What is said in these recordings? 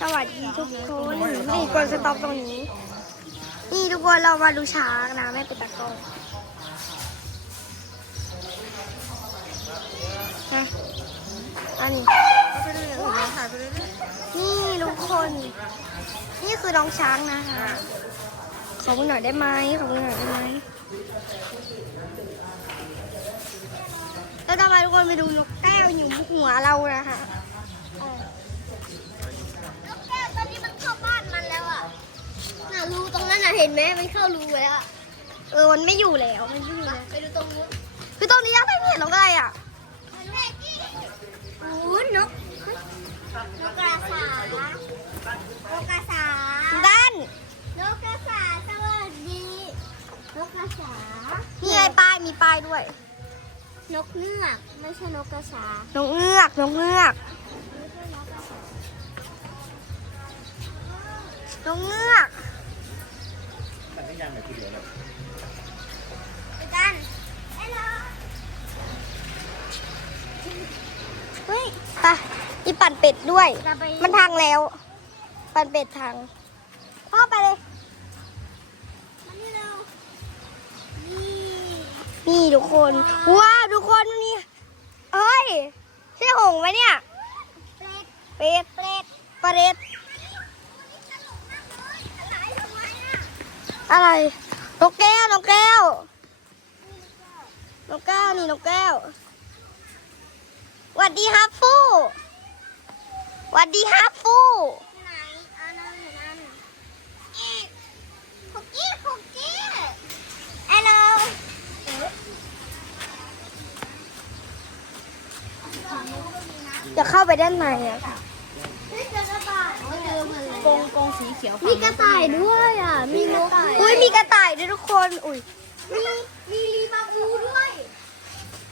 สวัสดีทุกคนนี่กดสต็อปตรงนี้ นี่ทุกคนเรามาดูช้างนะไม่เป็นตะกล้องนะอันนี้ไปดูอย่างอื่นเลยถ่ายไปเรื่อยนี่ทุกคน นี่คือน้องช้างนะคะขอมือหน่อยได้ไหมขอมือหน่อยได้ไหมแล้วทำไมทุกคนไปดูนกแก้วอยู่บนหัวเรานะคะ รูตรงนั้นน่ะเห็นไหมมันเข้ารูไปแล้วอะเออ มันไม่อยู่แล้ว มันไม่อยู่แล้วไปดูตรงนู้นคือตรงนี้ยังไม่เห็นนกอะไรอะมันแม่กี้โอ้นก นกกระสานกกระสาด้านนกกระสาสวัสดี นกกระสานี่ไงป้าย มีป้ายด้วย นกเงือก ไม่ใช่นกกระสา นกเงือก นกเงือกนกเงือก ไปกันไปเลยเฮ้ยไปมีปั่นเป็ดด้วย จะไปมันทางแล้ว ปั่นเป็ดทางพ่อไปเลยมานี่เร็วนี่ นี่ทุกคน ว้าวทุกคนนี่เฮ้ย ใช่หงส์ไหมเนี่ย เป็ด เป็ด เป็ดปลาเร็ด อะไรทำไมอะ อะไร นกแก้ว นกแก้ว นกแก้ว นี่นกแก้วหวัดดีฮับฟูหวัดดีฮับฟูไหนเอานั่นอยู่นั่นเอ๊ะคุกกี้คุกกี้เอลโลจะเข้าไปด้านในอะเฮ้ยเจอกระต่ายเจอมันเลยๆกรงกรงสีเขียว มีกระต่ายด้วยอะมีนกอุ้ยมี กระต่ายด้วยทุกคน อุ้ย มีมีลีบาบูด้วย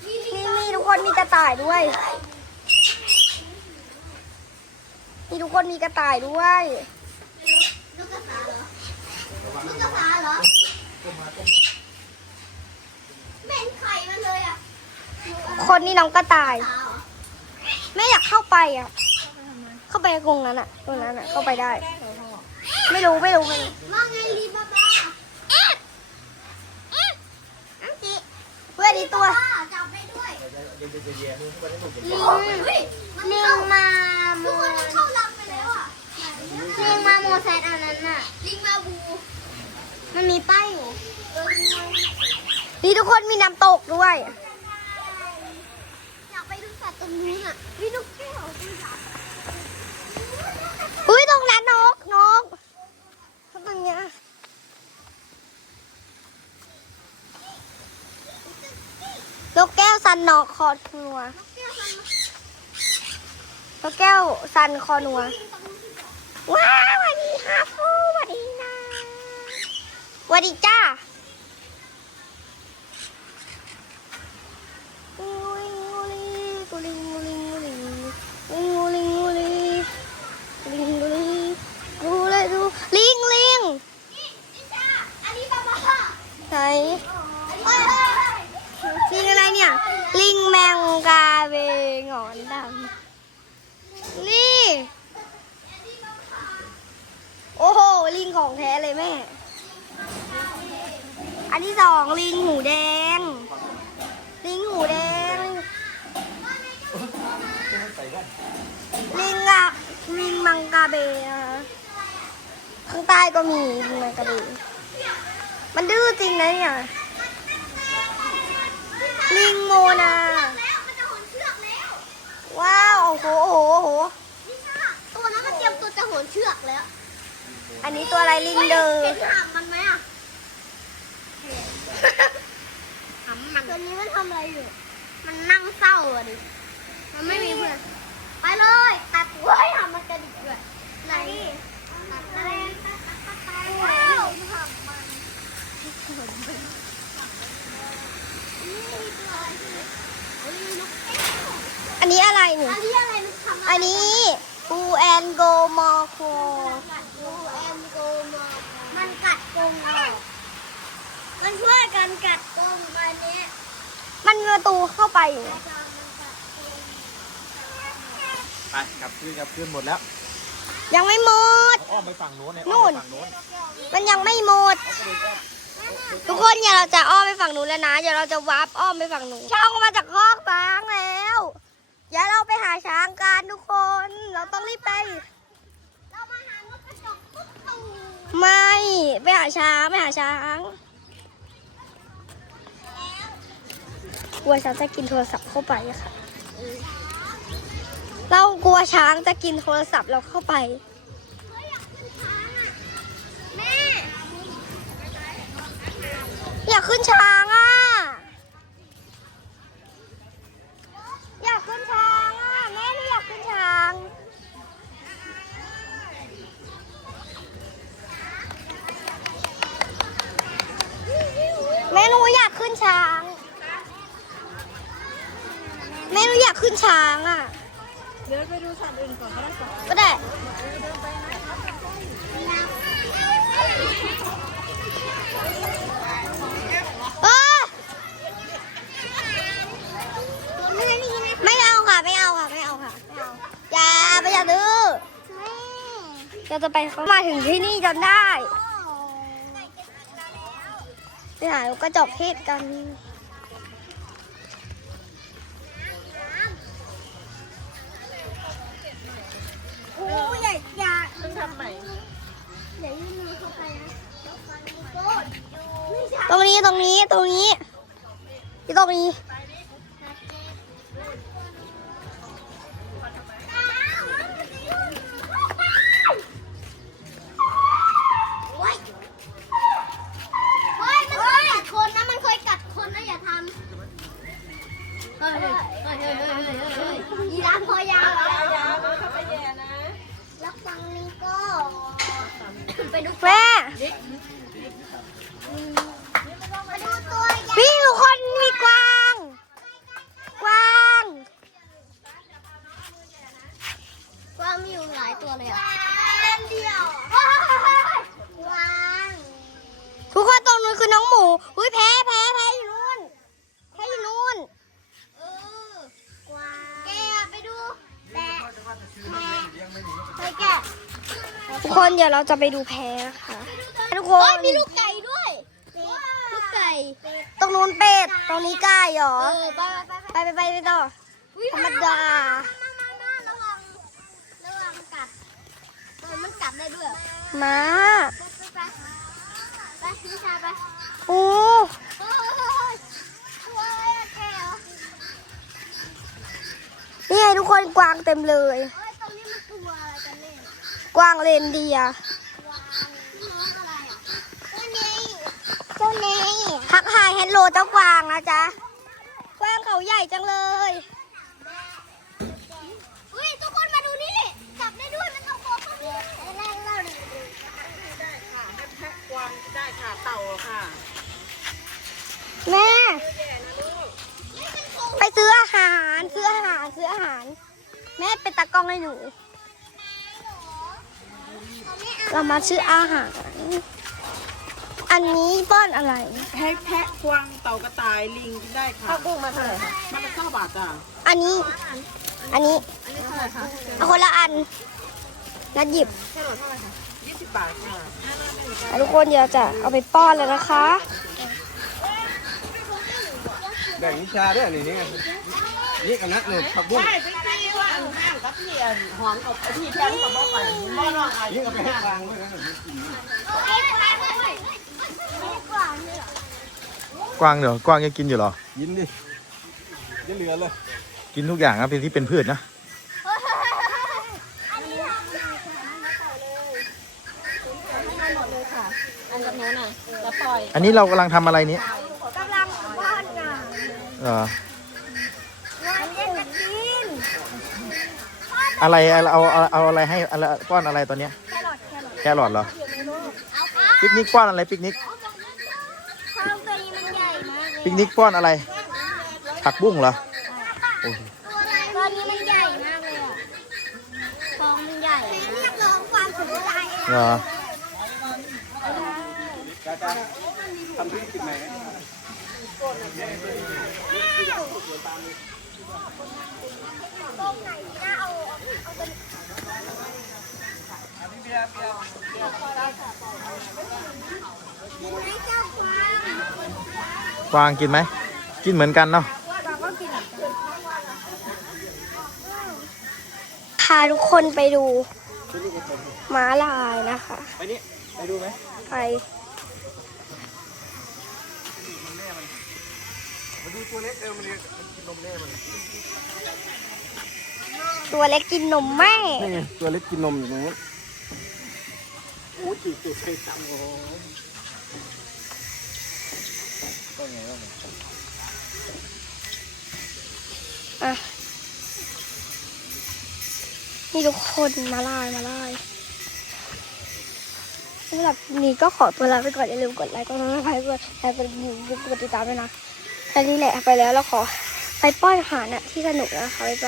มีลีนี่บานี่ทุกคนมีกระต่ายด้วยนี่ทุกคนมีกระต่ายด้วยนกกระสาเหรอนกกระสาเหรอไม่เห็นไข่มันเลยอะคนนี่น้องกระต่ายสาเหรอไม่อยากเข้าไปอะ เข้าไปกรงนั้นอะตรงนั้นอะ เข้าไปได้ ไม่รู้ไม่รู้ไม่รู้ว่าไงลีบาบาเอ๊ะเอ๊ะอังกิ เพื่อนนี้ตัวบ้าจับไปด้วยลิงลิงมาทุกคนมันเข้ารังไปแล้วอะลิงมาโมเสสอันนั้นน่ะ ลิงมาบู มันมีป้ายอยู่เออลิงมานี่ทุกคนมีน้ำตกด้วยอยากไปดูสัตว์ตรงนู้นอะวินกแก้วดูสัตว์อุ้ยตรงนั้นนกนกตรงเนี้ยนกแก้วซั นนอกคอนัวนกแก้วซันคอนัว ว้าวสวัสดีครับฟูสวัสดีนะสวัสดีจ้างูลิงงูลิงงูลิงงูลิงงูลิงงูลิงลิงงูลิงดูเลยดูลิงลิง นี่นิชาอันนี้บาบา ไหน เฮ้ย ลิงอะไรเนี่ย ลิงแมงกาเบงอนดำนี่ โอ้โห ลิง ของแท้เลยแม่ อันที่สองลิงหูแดง ลิงหูแดง ลิงอะลิงมังกาเบนะคะข้างใต้ก็มีลิงมังกาเบ มันดื้อจริงนะเนี่ย ลิงโมนา ว้าว โอ้โห โอ้โหโอ้โหตัวนั้นมันเตรียมตัวจะโหนเชือกแล้ว อันนี้ตัวอะไรลิงเดอร์เห็นหางมันไหมอะหางมันตัวนี้มันทำอะไรอยู่ มันนั่งเศร้าอะดิ มันไม่มีเพื่อน ไปเลยตัดไว้หางมันกระดิกด้วยไหนตัดอะไรตัดตัดตัดตัดว้าวหางมันนี่ตัวอะไรเนี่ยเฮ้ยนกแก้ว อันนี้อะไรนี่ อันนี้อะไรมันทำอะไร อันนี้ปูแอนโกมอโค กัดดูแอมโกมามันกัดกรงเรามัน ช่วยกันกัดกรงอันนี้มันเงือตูเข้าไปอยู่ไปกลับคืนกลับคืนหมดแล้วไยังไม่หมดอ้อมไปฝั่งโน้นเนี่ยนู่อ้อมนไปฝั่งโน้นมันยังไม่หมด ทุกคนอย่าเราจะอ้อมไปฝั่งนู้นแล้วนะเดี๋ยวเราจะวาร์ปอ้อมไปฝั่งนู้นช้างออกมาจากคอกช้างแล้วอย่าเราไปหาช้างกันทุกคน เราต้องรีบไป เรามาหานกกระจอกตุ๊กตู่ไม่ไปหาช้างไปหาช้าง กลัวช้างจะกินโทรศัพท์เข้าไปค่ะ เรากลัวช้างจะกินโทรศัพท์เราเข้าไปอยากขึ้นช้างอะแม่อยากขึ้นช้างอะ อยากขึ้นช้างอะ แม่ไม่อยากขึ้นช้าง แม่หนูอยากขึ้นช้าง แม่หนูอยากขึ้นช้างอะ เดินไปดูสัตว์อื่นก่อนก็ได้ค่ะก็ได้เออไม่เอาค่ะ ไม่เอาค่ะ ไม่เอาค่ะ อย่าไปอย่าดื้อเราจะไปเขามาถึงที่นี่จนได้ ไปหากระจอกเทศกัน โอ้ยอย่าอย่าต้องทำใหม่อย่ายื่นมือเข้าไปนะตรงนี้ตรงนี้ตรงนี้ที่ตรงนี้ ตัวเลยอะเล่นเดียวกวางทุกคนตรงนู้นคือน้องหมูอุ้ยแพ้แพ้แพ้อยู่นู่นแพ้อยู่นู่นเออกวางแกไปดูแกะแกะไปแกะทุกคนเดี๋ยวเราจะไปดูแพ้ค่ะทุกคโอ้ยนมีลูกไก่ด้วยลูกไก่ตรงนู้นเป็ดตรงนี้ไก่เหรอเออไปไปไปไปไปไปไปต่อธรรมดามามามาระวังระวังกัดเออมันกัด ได้ด้วยมาไปไปไปนิชาไปโอ้เฮ้ยตัวอะไรอะแกเหรอนี่ไงทุกคนกวางเต็มเลยเฮ้ยตรงนี้มันตัวอะไรกันเนี่ยกวางเรนเดียร์วางน้องอะไรอะตัวนี้ตัวนี้ ทักทายเฮลโลเจ้ากวางนะจ๊ะกวางเขาใหญ่จังเลยอุ้ย เรามาซื้ออาหาร อันนี้ป้อนอะไรให้แพะกวางเต่ากระต่ายลิงกินได้ค่ะข้าวกุ้งมาเท่าไหร่คะมันละเก้าบาทจ้ะอันนี้ อันนี้อันนี้เท่าไหร่คะเอาคนละอันนัดหยิบแค่หลอดเท่าไหร่คะยี่สิบบาทค่ะอะทุกคนเดี๋ยวจะเอาไปป้อนแล้วนะคะแบ่งวิชาด้วยนี่นี่ไงนี่กันนะหนึ่งผักบุ้ง ใช่ไปตีว่าอันห้างกับพี่อันหอมกับพี่แพงกับบ่ไปบ่น้องอานี่ยุเอาไปให้กวางด้วยนะเฮ้ยไปไปไปไม่กว่านี่เหรอกวางเดี๋ยวกวางยังกินอยู่เหรอ ยินดิจะเหลือเลยกินทุกอย่างนะเป็นที่เป็นพืชนะเฮ้ยอันนี้ทำไงให้หมดเลยค่ะอันกับโน้นอะแล้วปล่อยอันนี้เรากำลังทำอะไรนี้กำลังป้อนงาน เออ วันเย็นจะกิน อะไรเอาเอาเอาอะไรให้อะไรป้อนอะไรตอนเนี้ยแครอทแครอทแครอทเหรอเอาค่ะปิกนิกป้อนอะไรปิกนิกข้าวตัวนี้มันใหญ่มากเลยปิกนิกป้อนอะไร ผักบุ้งเหรอโอ้โหตัวอะไรตัวนี้มันใหญ่มากเลยอะฟองมันใหญ่เรียกร้องความสนใจเหรอทำธุรกิจไหน ตรงไหนที่น่าเอาเอาตัว กวางกินไหม กินเหมือนกันเนาะพาทุกคนไปดูม้าลายนะคะ ไปนี่ไปดูไหมไปมาดูตัวเล็กเออมันเนี่ยมันกินนมแม่มันตัวเล็กกินนมแม่นี่ไงตัวเล็กกินนมอยู่ตรงนู้ ก็ไงก็ไงอะ นี่ทุกคนมาลายมาลายสำหรับนี้ก็ขอตัวลาไปก่อน อย่าลืมกดไลค์กดซับสไครต์กดแชร์กดกดติดตามด้วยนะแค่นี้แหละไปแล้วเราขอไปป้อนอาหารน่ะที่สนุกนะคะบ๊ายบาย